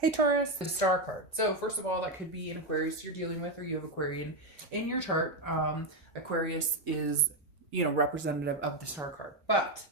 Hey Taurus, the star card. So first of all, that could be an Aquarius you're dealing with, or you have Aquarian in your chart. Aquarius is, representative of the star card. But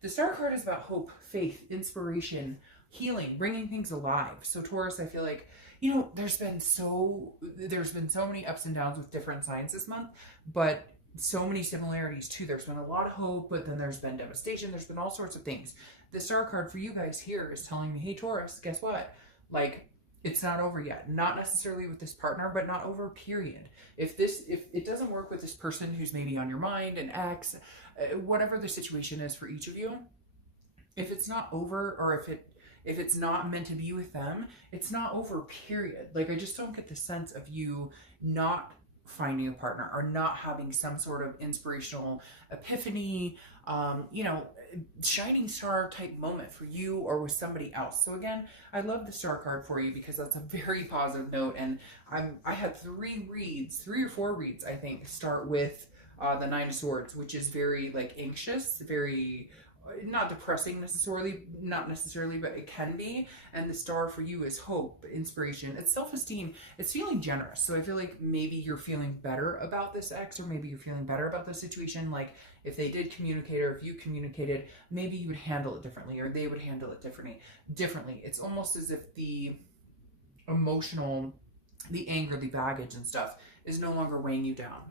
the star card is about hope, faith, inspiration, healing, bringing things alive. So Taurus, I feel like, there's been so many ups and downs with different signs this month, but so many similarities too. There's been a lot of hope, but then there's been devastation. There's been all sorts of things. The star card for you guys here is telling me, hey Taurus, guess what? Like, it's not over yet. Not necessarily with this partner, but not over, period. If it doesn't work with this person who's maybe on your mind, an ex, whatever the situation is for each of you, if it's not over, or if it's not meant to be with them, it's not over, period. Like, I just don't get the sense of you not finding a partner or not having some sort of inspirational epiphany, shining star type moment for you or with somebody else. So again, I love the star card for you because that's a very positive note. And I had three or four reads, I think, start with the Nine of Swords, which is very like anxious, very not depressing necessarily, but it can be. And the star for you is hope, inspiration, it's self-esteem, it's feeling generous. So I feel like maybe you're feeling better about this ex, or maybe you're feeling better about the situation. Like if they did communicate, or if you communicated, maybe you would handle it differently, or they would handle it differently. It's almost as if the emotional, the anger, the baggage and stuff is no longer weighing you down.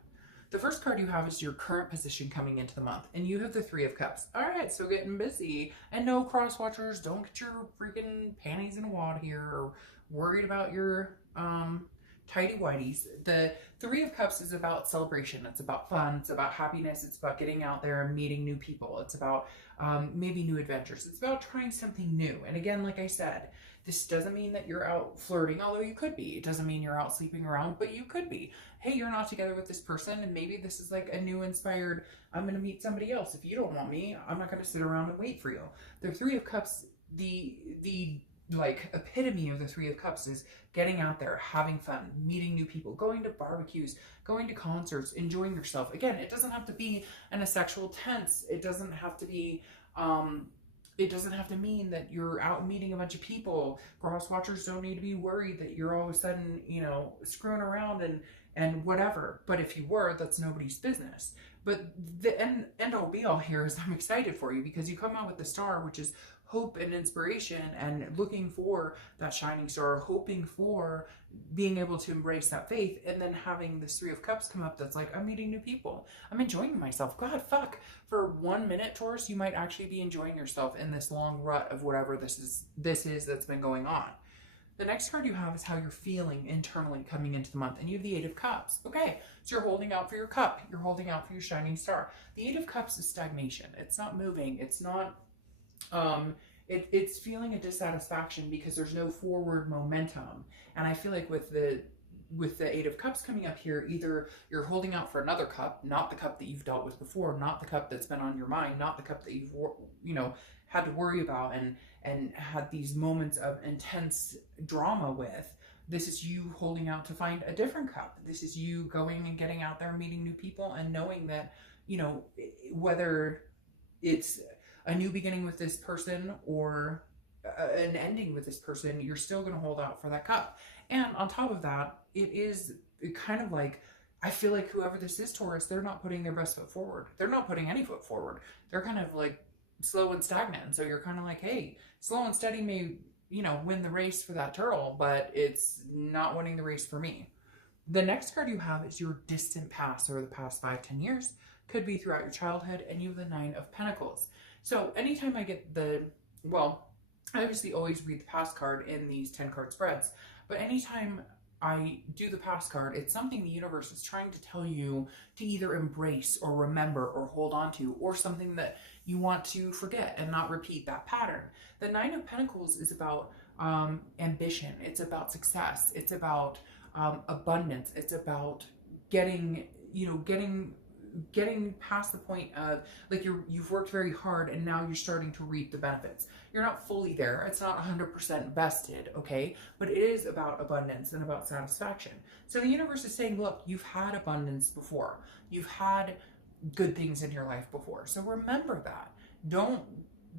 The first card you have is your current position coming into the month, and you have the Three of Cups. All right, so getting busy. And no, cross watchers, don't get your freaking panties in a wad here, or worried about your tighty-whities. The Three of Cups is about celebration. It's about fun. It's about happiness. It's about getting out there and meeting new people. It's about maybe new adventures. It's about trying something new. And again, like I said, this doesn't mean that you're out flirting, although you could be. It doesn't mean you're out sleeping around, but you could be. Hey, you're not together with this person, and maybe this is like a new inspired, I'm going to meet somebody else. If you don't want me, I'm not going to sit around and wait for you. The Three of Cups, the like epitome of the Three of Cups is getting out there, having fun, meeting new people, going to barbecues, going to concerts, enjoying yourself. Again, it doesn't have to be in a sexual tense. It doesn't have to be, it doesn't have to mean that you're out meeting a bunch of people. Cross watchers don't need to be worried that you're all of a sudden, screwing around and whatever. But if you were, that's nobody's business. But the end all be all here is I'm excited for you because you come out with the star, which is hope and inspiration, and looking for that shining star, hoping for being able to embrace that faith, and then having this Three of Cups come up that's like, I'm meeting new people, I'm enjoying myself. God, fuck, for 1 minute, Taurus, you might actually be enjoying yourself in this long rut of whatever this is that's been going on. The next card you have is how you're feeling internally coming into the month, and you have the Eight of Cups. Okay, so you're holding out for your cup, you're holding out for your shining star. The Eight of Cups is stagnation. It's not moving, it's not it's feeling a dissatisfaction because there's no forward momentum. And I feel like with the Eight of Cups coming up here, either you're holding out for another cup, not the cup that you've dealt with before, not the cup that's been on your mind, not the cup that you've had to worry about and had these moments of intense drama with. This is you holding out to find a different cup. This is you going and getting out there, meeting new people, and knowing that, whether it's a new beginning with this person or an ending with this person, you're still going to hold out for that cup. And on top of that, it is kind of like, I feel like whoever this is, Taurus, they're not putting their best foot forward. They're not putting any foot forward. They're kind of like slow and stagnant. And so you're kind of like, hey, slow and steady may, win the race for that turtle, but it's not winning the race for me. The next card you have is your distant past, or the past 5-10 years. Could be throughout your childhood, and you have the Nine of Pentacles. So anytime I get I obviously always read the past card in these 10 card spreads, but anytime I do the past card, it's something the universe is trying to tell you to either embrace or remember or hold on to, or something that you want to forget and not repeat that pattern. The Nine of Pentacles is about ambition. It's about success. It's about abundance. It's about getting past the point of like you've worked very hard and now you're starting to reap the benefits. You're not fully there. It's not 100% vested, okay? But it is about abundance and about satisfaction. So the universe is saying, look, you've had abundance before. You've had good things in your life before. So remember that. Don't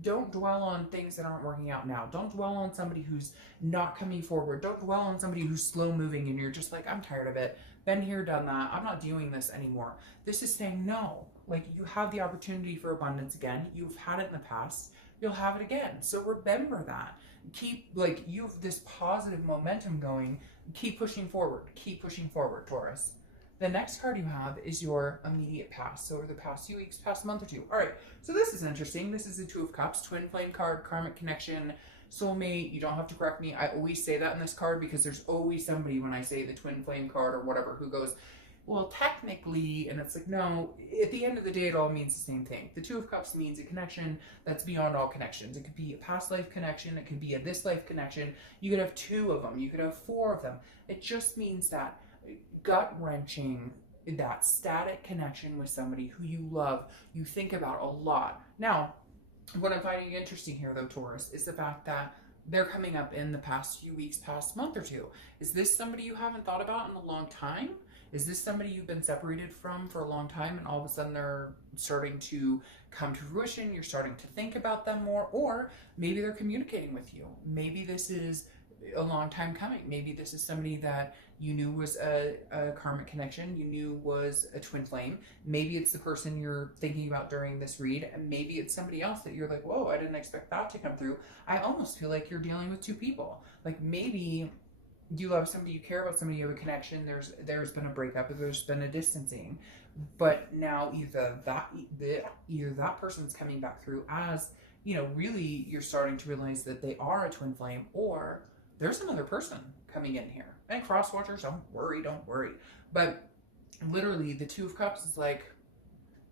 Don't dwell on things that aren't working out now. Don't dwell on somebody who's not coming forward. Don't dwell on somebody who's slow moving and you're just like, I'm tired of it. Been here, done that. I'm not doing this anymore. This is saying no. Like, you have the opportunity for abundance again. You've had it in the past. You'll have it again. So remember that. Keep, like, you have this positive momentum going. Keep pushing forward. Keep pushing forward, Taurus. The next card you have is your immediate past. So over the past few weeks, past month or two. All right, so this is interesting. This is the Two of Cups, twin flame card, karmic connection, soulmate. You don't have to correct me. I always say that in this card because there's always somebody when I say the twin flame card or whatever who goes, well, technically, and it's like, no, at the end of the day, it all means the same thing. The Two of Cups means a connection that's beyond all connections. It could be a past life connection. It could be a this life connection. You could have 2 of them. You could have 4 of them. It just means that gut-wrenching, that static connection with somebody who you love, you think about a lot. Now, what I'm finding interesting here, though, Taurus, is the fact that they're coming up in the past few weeks, past month or two. Is this somebody you haven't thought about in a long time? Is this somebody you've been separated from for a long time and all of a sudden they're starting to come to fruition, you're starting to think about them more, or maybe they're communicating with you. Maybe this is a long time coming. Maybe this is somebody that you knew was a karmic connection, you knew was a twin flame. Maybe it's the person you're thinking about during this read, and maybe it's somebody else that you're like, whoa, I didn't expect that to come through. I almost feel like you're dealing with 2 people. Like, maybe you love somebody, you care about somebody, you have a connection, there's been a breakup, or there's been a distancing, but now either that person's coming back through as, you know, really you're starting to realize that they are a twin flame, or there's another person coming in here. And cross watchers, don't worry. But literally the Two of Cups is like,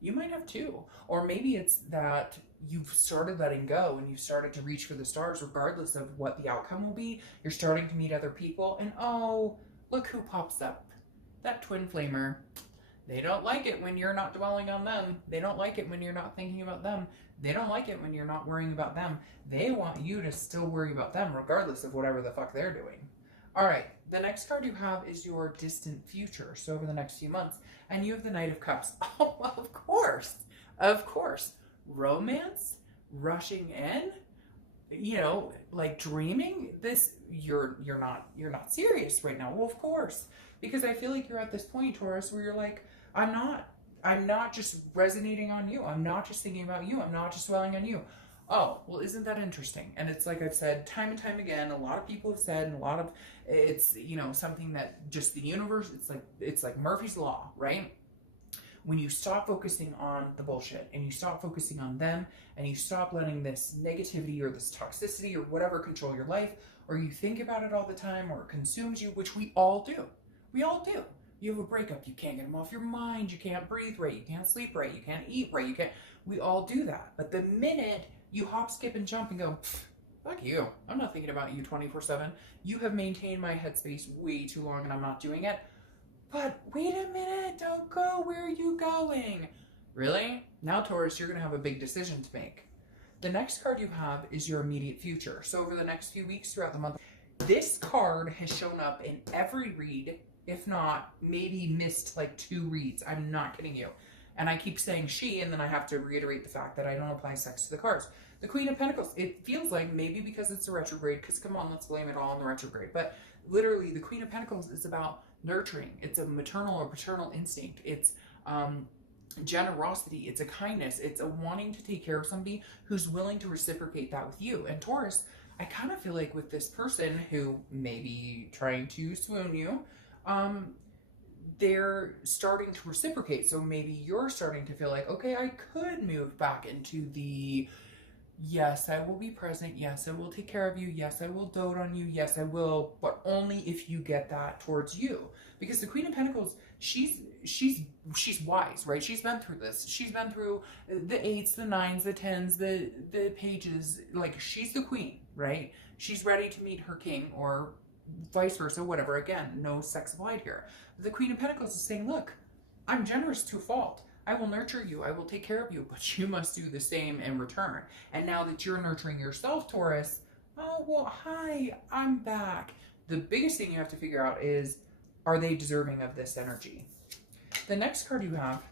you might have 2. Or maybe it's that you've started letting go and you've started to reach for the stars regardless of what the outcome will be. You're starting to meet other people and, oh, look who pops up. That twin flamer. They don't like it when you're not dwelling on them. They don't like it when you're not thinking about them. They don't like it when you're not worrying about them. They want you to still worry about them regardless of whatever the fuck they're doing. All right, the next card you have is your distant future. So over the next few months, and you have the Knight of Cups. Oh, well, of course. Romance, rushing in, you know, like dreaming. This, you're not serious right now. Well, of course, because I feel like you're at this point, Taurus, where you're like, I'm not just resonating on you. I'm not just thinking about you. I'm not just dwelling on you. Oh, well, isn't that interesting? And it's like I've said time and time again, a lot of people have said, and a lot of, it's, you know, something that just the universe, it's like Murphy's Law, right? When you stop focusing on the bullshit and you stop focusing on them and you stop letting this negativity or this toxicity or whatever control your life, or you think about it all the time or it consumes you, which we all do. We all do. You have a breakup, you can't get them off your mind, you can't breathe right, you can't sleep right, you can't eat right, we all do that. But the minute you hop, skip, and jump and go, fuck you, I'm not thinking about you 24/7. You have maintained my headspace way too long and I'm not doing it. But wait a minute, don't go, where are you going? Really? Now, Taurus, you're gonna have a big decision to make. The next card you have is your immediate future. So over the next few weeks throughout the month, this card has shown up in every read, if not maybe missed like 2 reads. I'm not kidding you. And I keep saying she, and then I have to reiterate the fact that I don't apply sex to the cards. The Queen of Pentacles, it feels like maybe because it's a retrograde, because come on, let's blame it all on the retrograde. But literally, the Queen of Pentacles is about nurturing. It's a maternal or paternal instinct. It's generosity. It's a kindness. It's a wanting to take care of somebody who's willing to reciprocate that with you. And Taurus, I kind of feel like with this person who may be trying to swoon you, they're starting to reciprocate. So maybe you're starting to feel like, okay, I could move back into the, yes, I will be present. Yes, I will take care of you. Yes, I will dote on you. Yes, I will, but only if you get that towards you. Because the Queen of Pentacles, she's wise, right? She's been through this. She's been through the 8s, the 9s, the 10s, the pages. Like, she's the queen, right? She's ready to meet her king, or vice versa, whatever. Again, no sex applied here. The Queen of Pentacles is saying, look, I'm generous to a fault. I will nurture you. I will take care of you, but you must do the same in return. And now that you're nurturing yourself, Taurus, oh, well, hi, I'm back. The biggest thing you have to figure out is, are they deserving of this energy? The next card you have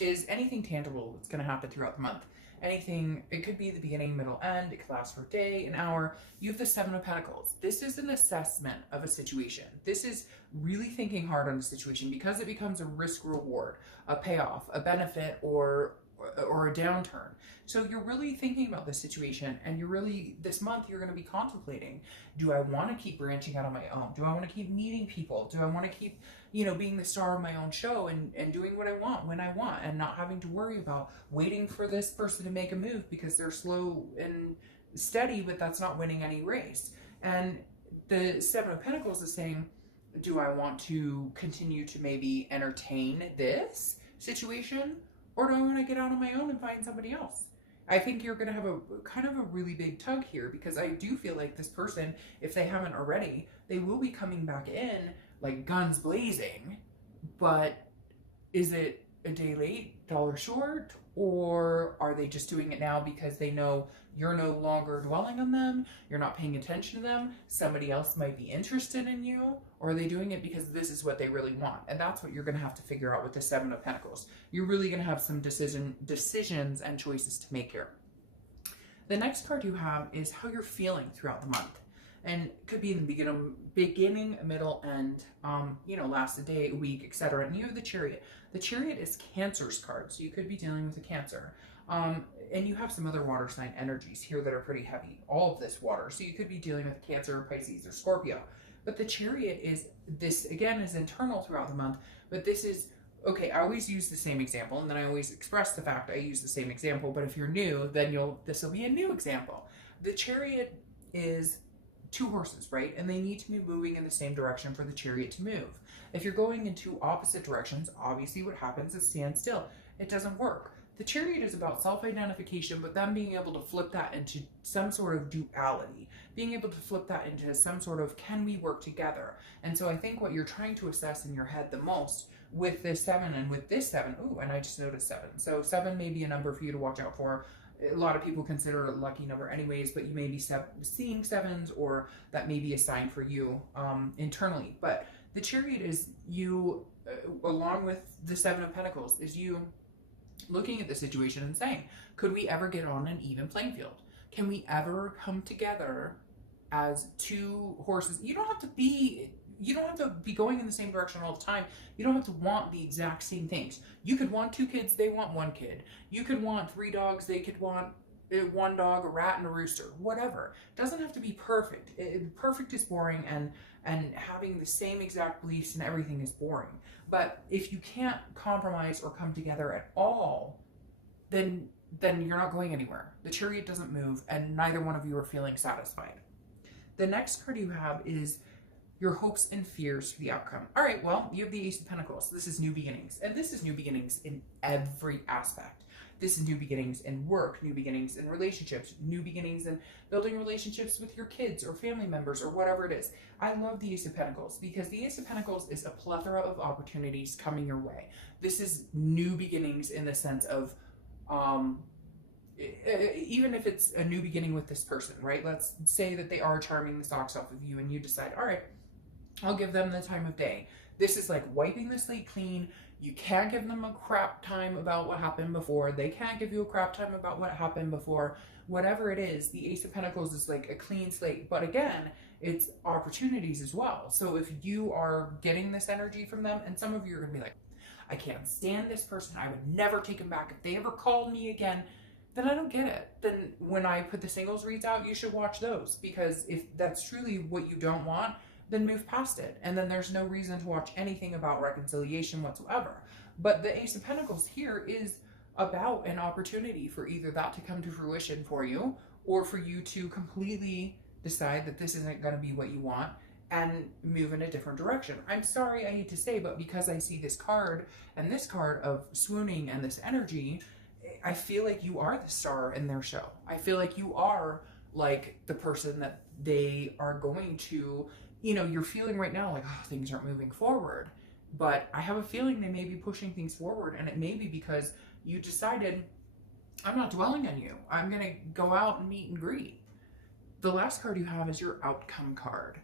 is anything tangible that's going to happen throughout the month. anything. It could be the beginning, middle, end. It could last for a day, an hour. You have the Seven of Pentacles. This is an assessment of a situation. This is really thinking hard on a situation because it becomes a risk reward, a payoff, a benefit, or a downturn. So you're really thinking about the situation, and you're really, this month, you're going to be contemplating, do I want to keep branching out on my own? Do I want to keep meeting people? Do I want to keep, you know, being the star of my own show and doing what I want when I want, and not having to worry about waiting for this person to make a move because they're slow and steady, but that's not winning any race. And the Seven of Pentacles is saying, do I want to continue to maybe entertain this situation, or do I want to get out on my own and find somebody else? I think you're going to have a kind of a really big tug here, because I do feel like this person, if they haven't already, they will be coming back in like guns blazing. But is it a day late, dollar short, or are they just doing it now because they know you're no longer dwelling on them, you're not paying attention to them, somebody else might be interested in you, or are they doing it because this is what they really want? And that's what you're going to have to figure out with the Seven of Pentacles. You're really going to have some decisions and choices to make here. The next card you have is how you're feeling throughout the month. And it could be in the beginning, middle, end, you know, last a day, a week, etc. And you have the Chariot. The Chariot is Cancer's card, so you could be dealing with a Cancer. And you have some other water sign energies here that are pretty heavy. All of this water. So you could be dealing with Cancer, Pisces, or Scorpio. But the Chariot is, this again is internal throughout the month. But this is, okay, I always use the same example, and then I always express the fact I use the same example. But if you're new, then this will be a new example. The Chariot is two horses, right? And they need to be moving in the same direction for the Chariot to move. If you're going in two opposite directions, obviously what happens is stand still. It doesn't work. The Chariot is about self-identification, but then being able to flip that into some sort of duality, being able to flip that into some sort of, can we work together? And so I think what you're trying to assess in your head the most with this seven and with this seven, ooh, and I just noticed seven. So seven may be a number for you to watch out for. A lot of people consider it a lucky number anyways, but you may be seeing sevens, or that may be a sign for you internally. But the Chariot is you, along with the Seven of Pentacles, is you looking at the situation and saying, could we ever get on an even playing field? Can we ever come together as two horses? You don't have to be going in the same direction all the time. You don't have to want the exact same things. You could want two kids, they want one kid. You could want three dogs, they could want one dog, a rat, and a rooster, whatever. It doesn't have to be perfect. Perfect is boring, and having the same exact beliefs and everything is boring. But if you can't compromise or come together at all, then you're not going anywhere. The Chariot doesn't move, and neither one of you are feeling satisfied. The next card you have is your hopes and fears for the outcome. All right, well, you have the Ace of Pentacles. This is new beginnings, and this is new beginnings in every aspect. This is new beginnings in work, new beginnings in relationships, new beginnings in building relationships with your kids or family members or whatever it is. I love the Ace of Pentacles because the Ace of Pentacles is a plethora of opportunities coming your way. This is new beginnings in the sense of, even if it's a new beginning with this person, right? Let's say that they are charming the socks off of you and you decide, all right, I'll give them the time of day. This is like wiping the slate clean. You can't give them a crap time about what happened before. They can't give you a crap time about what happened before. Whatever it is, the Ace of Pentacles is like a clean slate. But again, it's opportunities as well. So if you are getting this energy from them, and some of you are going to be like, I can't stand this person. I would never take them back. If they ever called me again, then I don't get it. Then when I put the singles reads out, you should watch those. Because if that's truly what you don't want, then move past it. And then there's no reason to watch anything about reconciliation whatsoever. But the Ace of Pentacles here is about an opportunity for either that to come to fruition for you, or for you to completely decide that this isn't going to be what you want and move in a different direction. I'm sorry, I hate to say, but because I see this card and this card of swooning and this energy, I feel like you are the star in their show. I feel like you are like the person that they are going to, you know, you're feeling right now like, oh, things aren't moving forward. But I have a feeling they may be pushing things forward, and it may be because you decided, I'm not dwelling on you. I'm going to go out and meet and greet. The last card you have is your outcome card.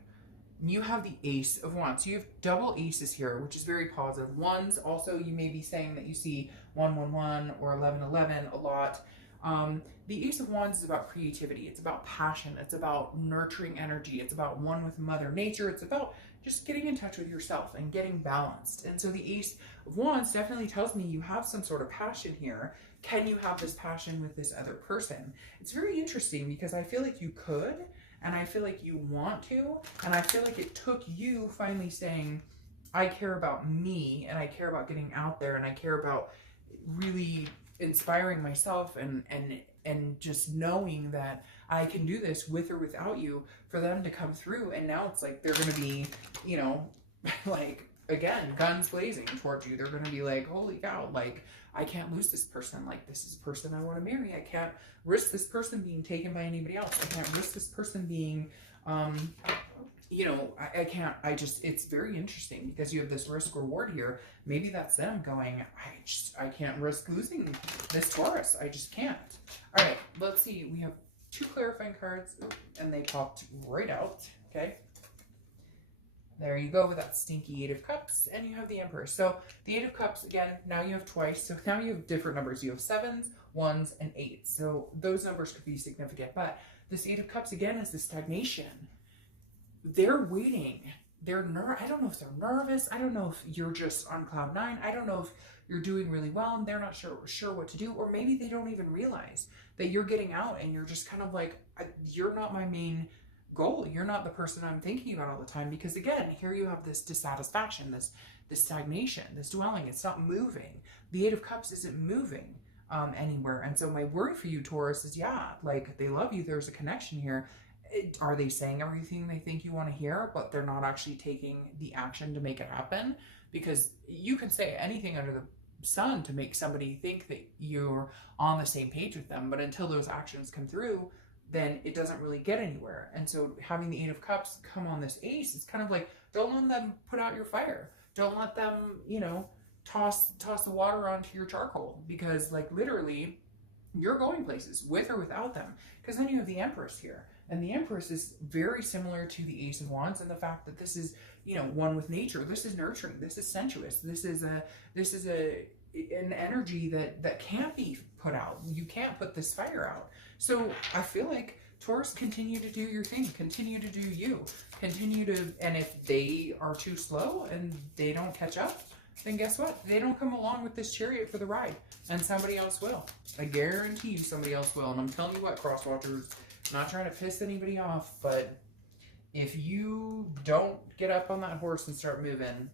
You have the Ace of Wands. So you have double aces here, which is very positive. Ones, also, you may be saying that you see 111 or 1111 a lot. The Ace of Wands is about creativity. It's about passion. It's about nurturing energy. It's about one with Mother Nature. It's about just getting in touch with yourself and getting balanced. And so the Ace of Wands definitely tells me you have some sort of passion here. Can you have this passion with this other person? It's very interesting because I feel like you could, and I feel like you want to, and I feel like it took you finally saying, I care about me, and I care about getting out there, and I care about really inspiring myself and just knowing that I can do this with or without you, for them to come through. And now it's like they're going to be, you know, like, again, guns blazing towards you. They're going to be like, holy cow, like, I can't lose this person. Like, this is the person I want to marry. I can't risk this person being taken by anybody else. I can't risk this person being, you know, I just, it's very interesting because you have this risk reward here. Maybe that's them going, I can't risk losing this Taurus. I just can't. All right, let's see. We have 2 clarifying cards, and they popped right out. Okay. There you go with that stinky 8 of Cups, and you have the Emperor. So the 8 of Cups, again, now you have twice. So now you have different numbers. You have 7s, 1s, and 8s. So those numbers could be significant. But this 8 of Cups, again, is the stagnation. They're waiting. I don't know if they're nervous. I don't know if you're just on cloud 9. I don't know if you're doing really well and they're not sure what to do. Or maybe they don't even realize that you're getting out and you're just kind of like, you're not my main goal. You're not the person I'm thinking about all the time. Because again, here you have this dissatisfaction, this stagnation, this dwelling. It's not moving. The 8 of Cups isn't moving anywhere. And so my worry for you, Taurus, is yeah, like they love you. There's a connection here. Are they saying everything they think you want to hear, but they're not actually taking the action to make it happen? Because you can say anything under the sun to make somebody think that you're on the same page with them, but until those actions come through, then it doesn't really get anywhere. And so having the 8 of Cups come on this Ace, it's kind of like, don't let them put out your fire. Don't let them, you know, toss the water onto your charcoal, because like literally you're going places with or without them. Because then you have the Empress here. And the Empress is very similar to the Ace of Wands, and the fact that this is, you know, one with nature. This is nurturing. This is sensuous. This is an energy that can't be put out. You can't put this fire out. So I feel like Taurus, continue to do your thing. Continue to do you. Continue to, and if they are too slow and they don't catch up, then guess what? They don't come along with this Chariot for the ride, and somebody else will. I guarantee you somebody else will. And I'm telling you what, Crosswatchers, not trying to piss anybody off, but if you don't get up on that horse and start moving,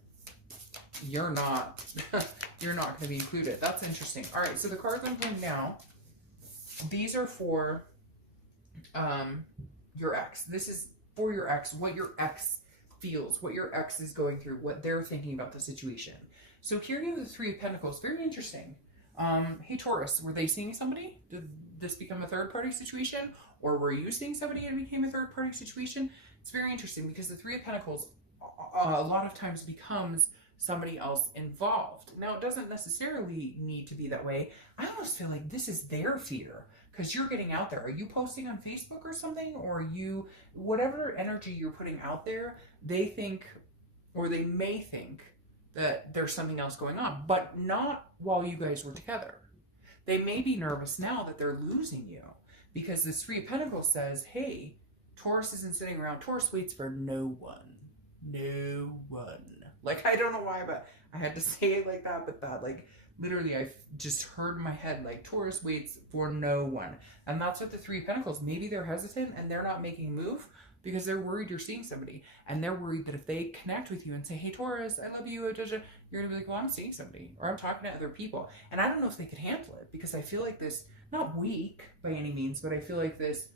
you're not going to be included. That's interesting. All right, so the cards I'm pulling now, these are for your ex. This is for your ex, what your ex feels, what your ex is going through, what they're thinking about the situation. So here you have the 3 of Pentacles. Very interesting. Hey Taurus, were they seeing somebody? Did this become a third-party situation? Or were you seeing somebody and it became a third-party situation? It's very interesting because the 3 of Pentacles a lot of times becomes somebody else involved. Now, it doesn't necessarily need to be that way. I almost feel like this is their fear because you're getting out there. Are you posting on Facebook or something? Or are you, whatever energy you're putting out there, they think, or they may think that there's something else going on, but not while you guys were together. They may be nervous now that they're losing you because this 3 of Pentacles says, hey, Taurus isn't sitting around. Taurus waits for no one. No one. Like, I don't know why, but I had to say it like that, but that, like, literally, I just heard in my head, like, Taurus waits for no one. And that's what the 3 of Pentacles, maybe they're hesitant and they're not making a move because they're worried you're seeing somebody. And they're worried that if they connect with you and say, hey, Taurus, I love you, you're going to be like, well, I'm seeing somebody, or I'm talking to other people. And I don't know if they could handle it because I feel like this, not weak by any means, but I feel like this,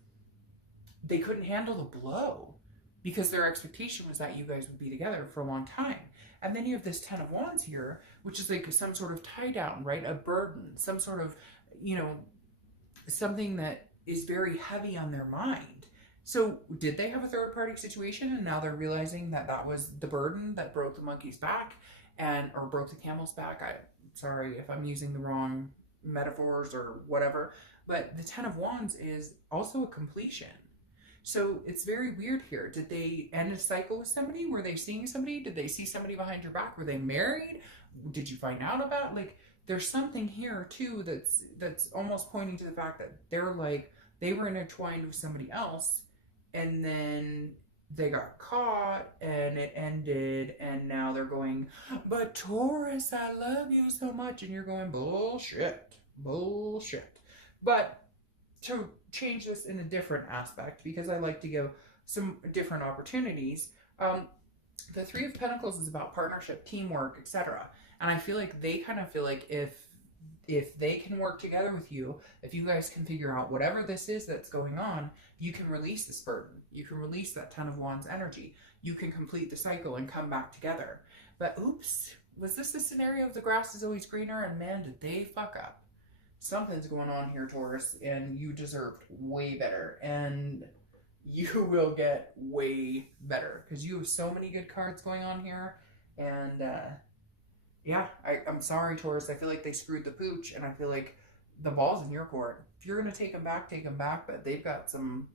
they couldn't handle the blow because their expectation was that you guys would be together for a long time. And then you have this 10 of Wands here, which is like some sort of tie down, right? A burden, some sort of, you know, something that is very heavy on their mind. So did they have a third party situation and now they're realizing that that was the burden that broke the monkey's back or broke the camel's back? Sorry if I'm using the wrong metaphors or whatever, but the 10 of Wands is also a completion. So it's very weird here. Did they end a cycle with somebody? Were they seeing somebody? Did they see somebody behind your back? Were they married? Did you find out about, like, there's something here too that's almost pointing to the fact that they're like, they were intertwined with somebody else, and then they got caught and it ended, and now they're going, but Taurus, I love you so much, and you're going, bullshit, bullshit. But to change this in a different aspect, because I like to give some different opportunities, the Three of Pentacles is about partnership, teamwork, etc. And I feel like they kind of feel like if they can work together with you, if you guys can figure out whatever this is that's going on, you can release this burden. You can release that Ten of Wands energy. You can complete the cycle and come back together. But oops, was this the scenario of the grass is always greener? And man, did they fuck up. Something's going on here, Taurus, and you deserved way better. And you will get way better because you have so many good cards going on here. And yeah, I'm sorry, Taurus. I feel like they screwed the pooch, and I feel like the ball's in your court. If you're gonna take them back, take them back. But they've got some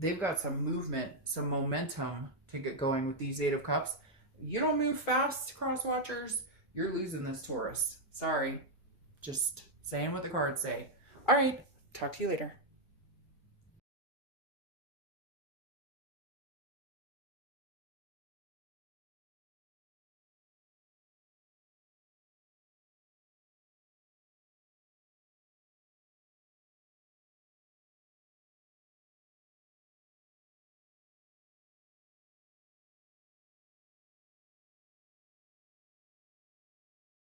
movement, some momentum to get going with these Eight of Cups. You don't move fast, cross watchers, you're losing this, Taurus. Sorry, just saying what the cards say. All right, talk to you later.